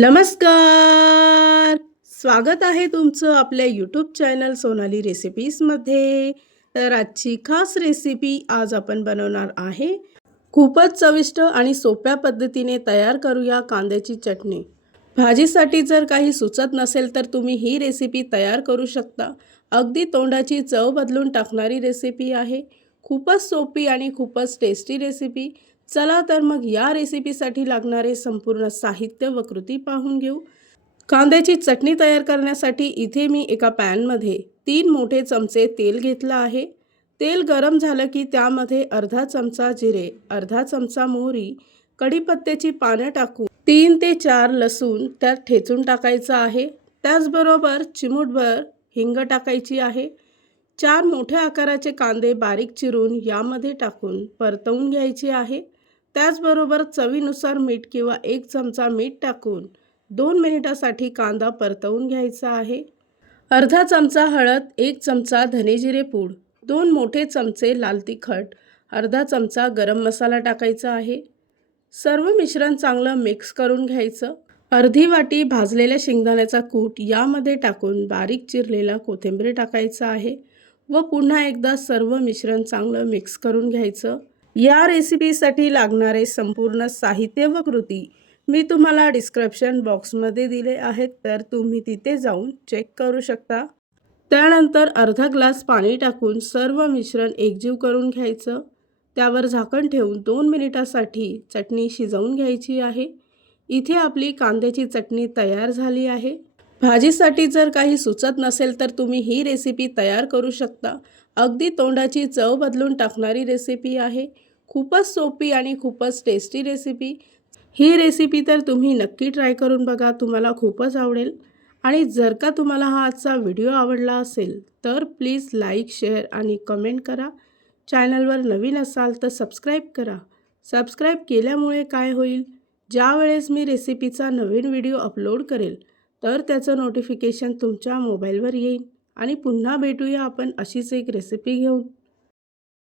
नमस्कार. स्वागत आहे तुमचं आपल्या यूट्यूब चॅनल सोनाली रेसिपीजमध्ये. तर आजची खास रेसिपी आज आपण बनवणार आहे. खूपच चविष्ट आणि सोप्या पद्धतीने तयार करूया कांद्याची चटणी. भाजीसाठी जर काही सुचत नसेल तर तुम्ही ही रेसिपी तयार करू शकता. अगदी तोंडाची चव बदलून टाकणारी रेसिपी आहे. खूपच सोपी आणि खूपच टेस्टी रेसिपी. चला तर मग या रेसिपीसाठी लागणारे संपूर्ण साहित्य व कृती पाहून घेऊ. कांद्याची चटणी तयार करण्यासाठी इथे मी एका पॅनमध्ये 3 मोठे चमचे तेल घेतलं आहे. तेल गरम झालं की त्यामध्ये अर्धा चमचा जिरे, अर्धा चमचा मोहरी, कढीपत्त्याची पानं टाकून 3 ते 4 लसूण त्यात ठेचून टाकायचं आहे. त्याचबरोबर चिमूटभर हिंग टाकायची आहे. 4 मोठ्या आकाराचे कांदे बारीक चिरून यामध्ये टाकून परतवून घ्यायचे आहे. त्याचबरोबर चवीनुसार मीठ किंवा 1 चमचा मीठ टाकून 2 मिनिटासाठी कांदा परतवून घ्यायचा आहे. अर्धा चमचा हळद, 1 चमचा धनेजिरे पूड, 2 मोठे चमचे लाल तिखट, अर्धा चमचा गरम मसाला टाकायचा आहे. सर्व मिश्रण चांगलं मिक्स करून घ्यायचं. अर्धी वाटी भाजलेल्या शेंगदाण्याचा कूट यामध्ये टाकून बारीक चिरलेला कोथिंबीर टाकायचा आहे व पुन्हा एकदा सर्व मिश्रण चांगलं मिक्स करून घ्यायचं. या रेसिपीसाठी लागणारे संपूर्ण साहित्य व कृती मी तुम्हाला डिस्क्रिप्शन बॉक्समध्ये दिले आहेत, तर तुम्ही तिथे जाऊन चेक करू शकता. त्यानंतर अर्धा ग्लास पाणी टाकून सर्व मिश्रण एकजीव करून घ्यायचं. त्यावर झाकण ठेवून 2 मिनिटासाठी चटणी शिजवून घ्यायची आहे. इथे आपली कांद्याची चटणी तयार झाली आहे. भाजीसाठी जर काही सुचत नसेल तर तुम्ही ही रेसिपी तयार करू शकता. अगदी तोंडाची चव बदलून टाकणारी रेसिपी आहे. खूपच सोपी आणि खूपच टेस्टी रेसिपी. ही रेसिपी तर तुम्ही नक्की ट्राय करून बघा, तुम्हाला खूपच आवडेल. आणि जर का तुम्हाला हा आजचा व्हिडिओ आवडला असेल तर प्लीज लाईक, शेअर आणि कमेंट करा. चॅनलवर नवीन असाल तर सबस्क्राईब करा. सबस्क्राईब केल्यामुळे काय होईल, ज्या वेळेस मी रेसिपीचा नवीन व्हिडिओ अपलोड करेल तर त्याचं नोटिफिकेशन तुमच्या मोबाईलवर येईल. आणि पुन्हा भेटूया आपण अशीच एक रेसिपी घेऊन.